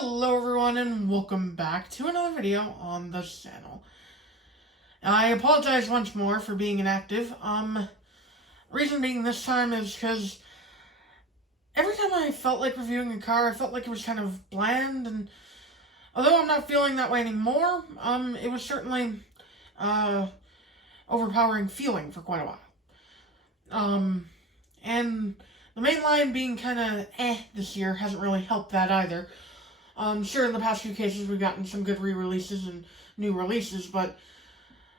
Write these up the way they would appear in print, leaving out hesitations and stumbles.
Hello everyone and welcome back to another video on the channel. I apologize once more for being inactive. Reason being this time is because every time I felt like reviewing a car, I felt like it was kind of bland, and although I'm not feeling that way anymore, it was certainly overpowering feeling for quite a while. And the main line being kind of this year hasn't really helped that either. Sure, in the past few cases we've gotten some good re-releases and new releases, but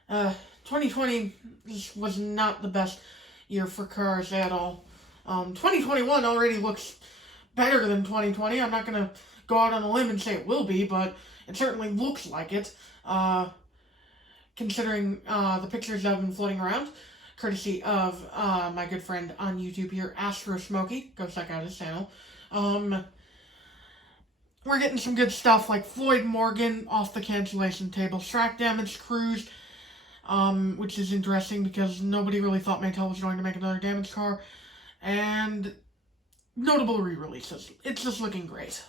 2020 just was not the best year for cars at all. 2021 already looks better than 2020. I'm not going to go out on a limb and say it will be, but it certainly looks like it, considering the pictures that have been floating around, courtesy of my good friend on YouTube here, Astro Smokey. Go check out his channel. We're getting some good stuff like Floyd Morgan off the cancellation table, track damaged Cruise, which is interesting because nobody really thought Mattel was going to make another damaged car, and notable re-releases. It's just looking great.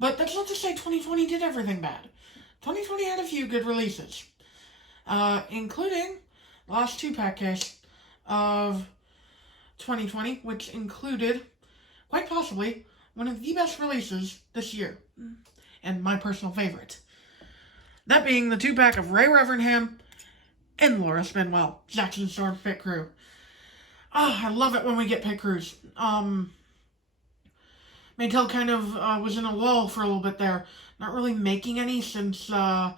But that's not to say 2020 did everything bad. 2020 had a few good releases, including the last two-pack case of 2020, which included, quite possibly, one of the best releases this year, and my personal favorite. That being the two-pack of Reverham and Laura Spinwell, Jackson Storm Pit Crew. I love it when we get pit crews. Mattel kind of was in a lull for a little bit there, not really making any since the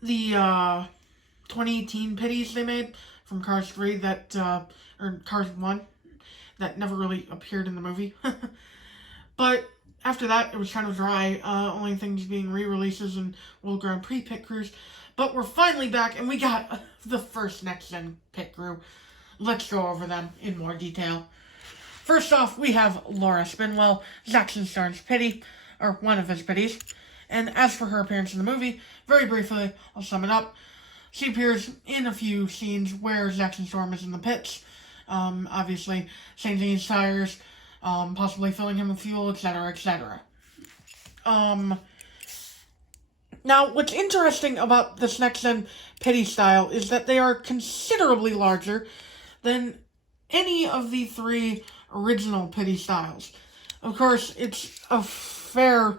2018 pitties they made from Cars 3 that, or Cars 1, that never really appeared in the movie. But after that, it was kind of dry, only things being re-releases and World Grand Prix pit crews. But we're finally back, and we got the first next-gen pit crew. Let's go over them in more detail. First off, we have Laura Spinwell, Jackson Storm's pitty, or one of his pitties. And as for her appearance in the movie, very briefly, I'll sum it up. She appears in a few scenes where Jackson Storm is in the pits. Obviously, changing his tires, possibly filling him with fuel, etc., etc. Now, what's interesting about this next-gen pitty style is that they are considerably larger than any of the three original pitty styles. Of course, it's a fair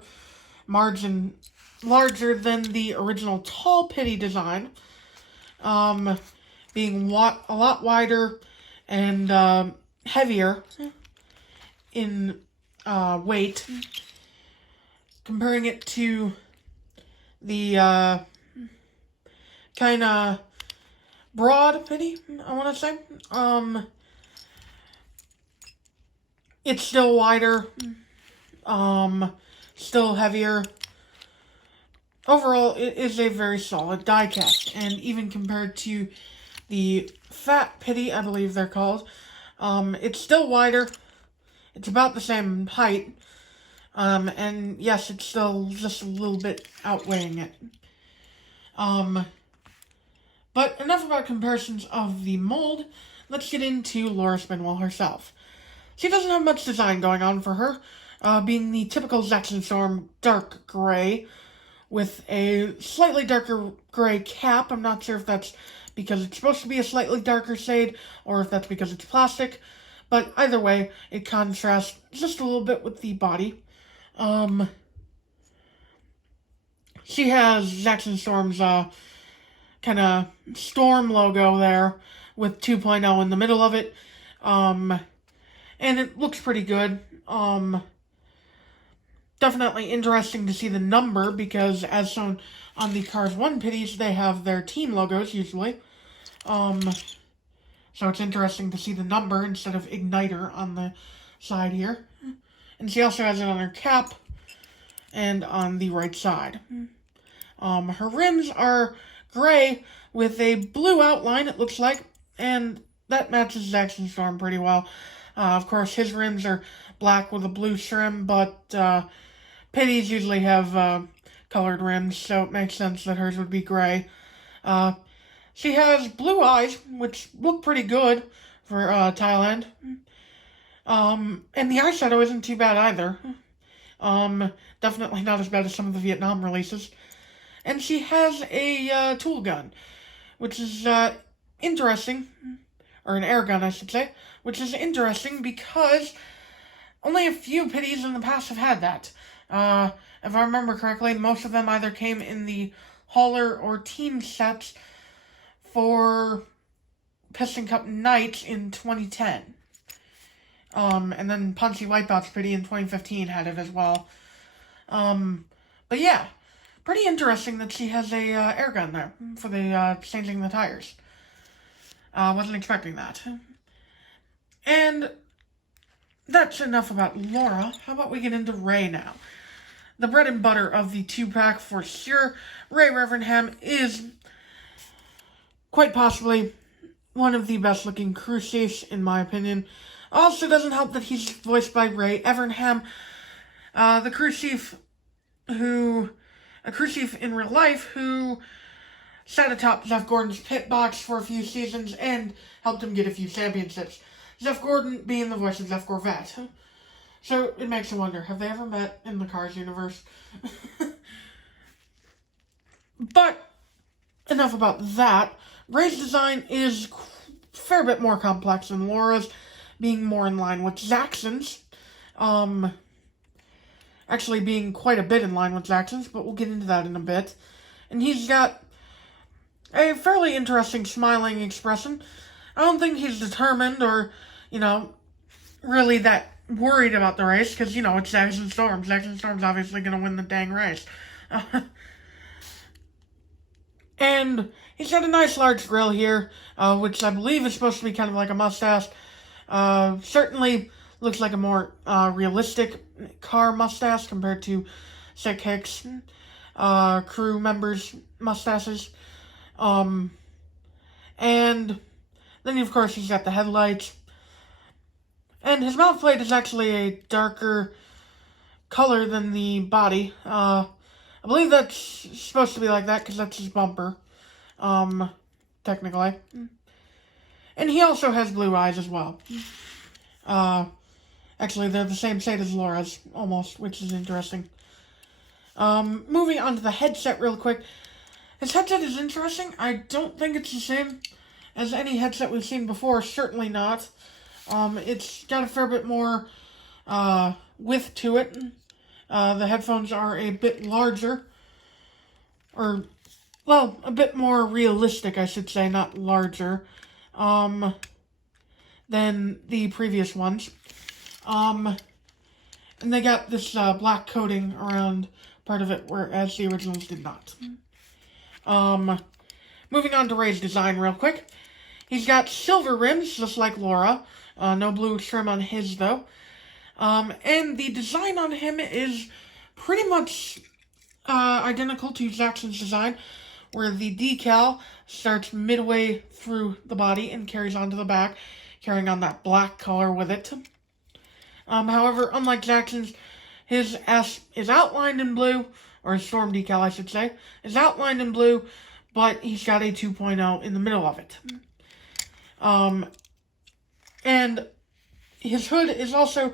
margin larger than the original tall pitty design, being a lot wider and heavier in weight, comparing it to the kind of broad pitty, I want to say. It's still wider, still heavier. Overall, it is a very solid die-cast, and even compared to the fat pitty, I believe they're called, it's still wider. It's about the same height, and yes, it's still just a little bit outweighing it. But enough about comparisons of the mold. Let's get into Laura Spinwell herself. She doesn't have much design going on for her, being the typical Jackson Storm dark gray with a slightly darker gray cap. I'm not sure if that's because it's supposed to be a slightly darker shade or if that's because it's plastic, but either way, it contrasts just a little bit with the body. She has Jackson Storm's kind of Storm logo there with 2.0 in the middle of it, and it looks pretty good. Definitely interesting to see the number, because as shown on the Cars 1 pitties, they have their team logos usually. So it's interesting to see the number instead of Igniter on the side here. And she also has it on her cap and on the right side. Her rims are gray with a blue outline, it looks like, and that matches Jackson Storm pretty well. Of course, his rims are black with a blue trim, but pitties usually have colored rims, so it makes sense that hers would be gray. She has blue eyes, which look pretty good for Thailand. And the eyeshadow isn't too bad either. Definitely not as bad as some of the Vietnam releases. And she has a tool gun, which is interesting, or an air gun, I should say, which is interesting because only a few pitties in the past have had that. If I remember correctly, most of them either came in the hauler or team sets for Piston Cup Nights in 2010. And then Punchy Wipeout's Pity in 2015 had it as well. But yeah, pretty interesting that she has a air gun there for the changing the tires. Wasn't expecting that. And that's enough about Laura. How about we get into Ray now? The bread and butter of the two-pack for sure. Ray Reverham is quite possibly one of the best-looking crew chiefs, in my opinion. Also doesn't help that he's voiced by Ray Evernham, the crew chief a crew chief in real life who sat atop Jeff Gordon's pit box for a few seasons and helped him get a few championships. Jeff Gordon being the voice of Jeff Gorvette. So it makes you wonder, have they ever met in the Cars universe? But enough about that. Ray's design is a fair bit more complex than Laura's, being more in line with Jackson's. Actually being quite a bit in line with Jackson's, but we'll get into that in a bit. And he's got a fairly interesting smiling expression. I don't think he's determined or, really that worried about the race, because, it's Jackson Storm. Jackson Storm's obviously going to win the dang race. And he's got a nice large grill here, which I believe is supposed to be kind of like a mustache. Certainly looks like a more realistic car mustache compared to Sick Hicks crew members' mustaches. And then, of course, he's got the headlights. And his mouth plate is actually a darker color than the body. I believe that's supposed to be like that because that's his bumper, technically. And he also has blue eyes as well. Actually, they're the same shade as Laura's, almost, which is interesting. Moving on to the headset real quick. His headset is interesting. I don't think it's the same as any headset we've seen before. Certainly not. It's got a fair bit more width to it. The headphones are a bit larger. Or, well, a bit more realistic, I should say, not larger. Than the previous ones. And they got this black coating around part of it, whereas the originals did not. Moving on to Ray's design real quick. He's got silver rims, just like Laura. No blue trim on his, though. And the design on him is pretty much identical to Jackson's design, where the decal starts midway through the body and carries on to the back, carrying on that black color with it. However, unlike Jackson's, his S is outlined in blue, or his Storm decal, I should say, is outlined in blue, but he's got a 2.0 in the middle of it. And his hood is also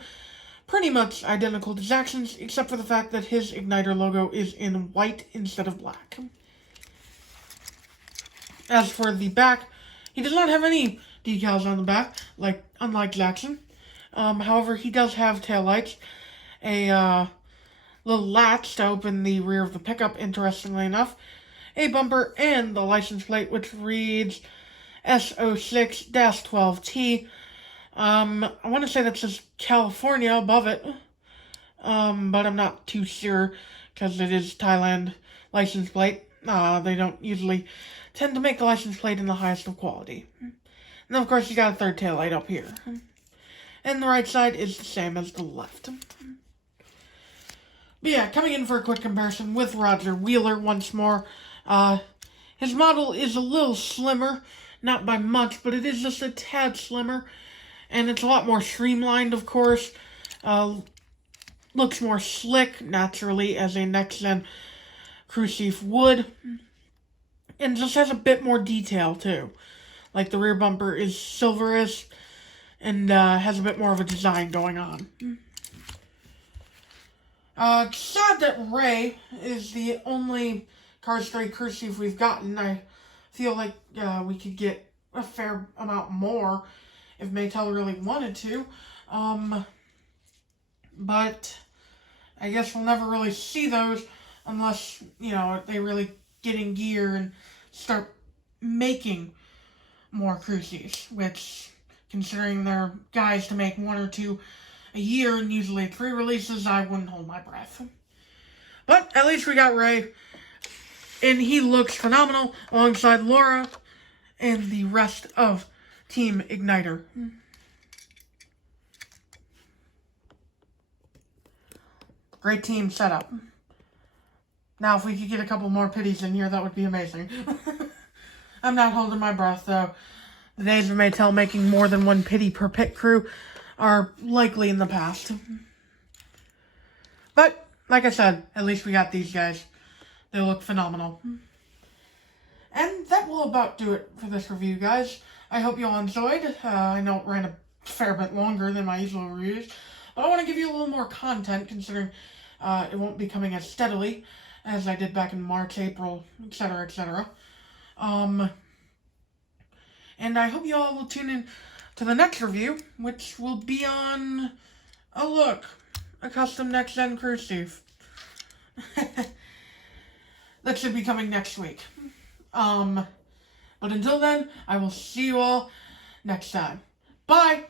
pretty much identical to Jackson's, except for the fact that his Igniter logo is in white instead of black. As for the back, he does not have any decals on the back, unlike Jackson. However, he does have taillights, a little latch to open the rear of the pickup, interestingly enough, a bumper, and the license plate, which reads S06-12T. I want to say that says California above it, but I'm not too sure, because it is Thailand license plate. They don't usually tend to make the license plate in the highest of quality. And of course, you got a third taillight up here. And the right side is the same as the left. But yeah, coming in for a quick comparison with Roger Wheeler once more. His model is a little slimmer, not by much, but it is just a tad slimmer. And it's a lot more streamlined, of course. Looks more slick, naturally, as a next-gen crew chief would. And just has a bit more detail, too. Like, the rear bumper is silverish and has a bit more of a design going on. It's sad that Ray is the only Cars 3 crew chief we've gotten. I feel like we could get a fair amount more if Mattel really wanted to. But I guess we'll never really see those unless, they really get in gear and start making more crew chiefs, which, considering they're guys to make 1 or 2 a year and usually 3 releases, I wouldn't hold my breath. But at least we got Ray, and he looks phenomenal alongside Laura and the rest of Team Igniter. Great team setup. Now, if we could get a couple more pitties in here, that would be amazing. I'm not holding my breath, though. The days of Mattel making more than 1 pitty per pit crew are likely in the past. But, like I said, at least we got these guys. They look phenomenal. And that will about do it for this review, guys. I hope you all enjoyed. I know it ran a fair bit longer than my usual reviews, but I want to give you a little more content, considering it won't be coming as steadily as I did back in March, April, etc., etc. And I hope you all will tune in to the next review, which will be on, a custom next-gen crew chief. That should be coming next week. But until then, I will see you all next time. Bye!